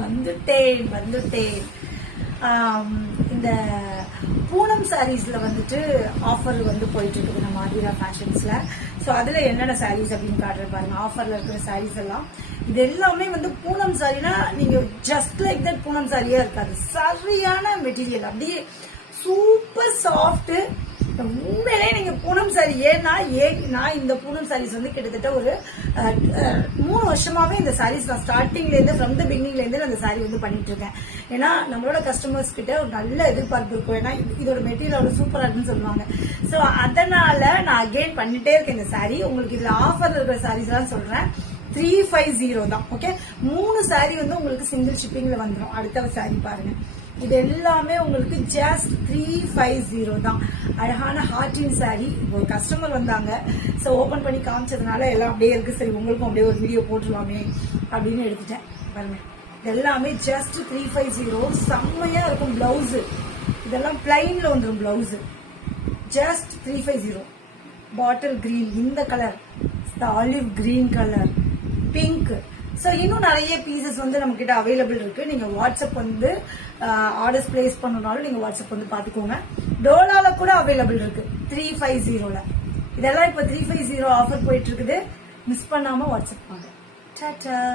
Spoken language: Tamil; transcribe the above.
வந்துட்டேன். இந்த பூனம் சாரீஸ்ல வந்துட்டு ஆஃபர் வந்து போயிட்டு இருக்குது நம்ம ஆதிரா ஃபேஷன்ஸ்ல. ஸோ அதுல என்னென்ன சாரீஸ் அப்படின்னு காட்டுற பாருங்க. ஆஃபர்ல இருக்கிற சாரீஸ் எல்லாம் இது எல்லாமே வந்து பூனம் சாரினா நீங்க ஜஸ்ட் லைக் தட் பூனம் சாரியா இருக்காது. சரியான மெட்டீரியல், அப்படியே சூப்பர் சாஃப்ட். உண்மையிலே நீங்க பூனம் சாரி நான் இந்த பூனம் சாரீஸ் வந்து கிட்டத்தட்ட ஒரு 3 வருஷமாவே இந்த சாரீஸ் நான் ஸ்டார்டிங்ல இருந்து ஃப்ரம் த பிகினிங்ல இருந்து அந்த சாரி வந்து பண்ணிட்டு இருக்கேன். ஏன்னா நம்மளோட கஸ்டமர்ஸ் கிட்ட ஒரு நல்ல எதிர்பார்ப்பு இருக்கும். ஏன்னா இதோட மெட்டீரியல் அவ்வளவு சூப்பரா இருக்குன்னு சொல்லுவாங்க. ஸோ அதனால நான் அகெயின் பண்ணிட்டே இருக்கேன் இந்த சாரி. உங்களுக்கு இதுல ஆஃபர் இருக்கிற சாரீஸ் எல்லாம் சொல்றேன். 350 தான். ஓகே, 3 சாரி வந்து உங்களுக்கு சிங்கிள் ஷிப்பிங்ல வந்துடும். அடுத்த சாரி பாருங்க, இது எல்லாமே உங்களுக்கு ஜஸ்ட் 350 தான். அழகான ஹார்டின் சாரி. ஒரு கஸ்டமர் வந்தாங்க, ஸோ ஓபன் பண்ணி காமிச்சதுனால எல்லாம் அப்படியே இருக்கு. சரி, உங்களுக்கும் அப்படியே ஒரு வீடியோ போட்டுருவாமே அப்படின்னு எடுத்துட்டேன். பாருங்க, இதெல்லாமே ஜஸ்ட் 350. செம்மையா இருக்கும். பிளவுஸ் இதெல்லாம் பிளைன்ல வந்துடும். Blouse just 350. பாட்டில் கிரீன், இந்த colour, olive green colour, pink. So இன்னும் நிறைய பீசஸ் வந்து நம்ம கிட்ட அவைலபிள் இருக்கு. நீங்க வாட்ஸ்அப் வந்து ஆர்டர்ஸ் பிளேஸ் பண்ணனாலும் நீங்க வாட்ஸ்அப் வந்து பாத்துக்கோங்க. டோலால கூட அவைலபிள் இருக்கு 350ல. இதெல்லாம் இப்ப 350 ஆஃபர் போயிட்டு இருக்குது. மிஸ் பண்ணாம வாட்ஸ்அப் பண்ணுங்க. டாடா.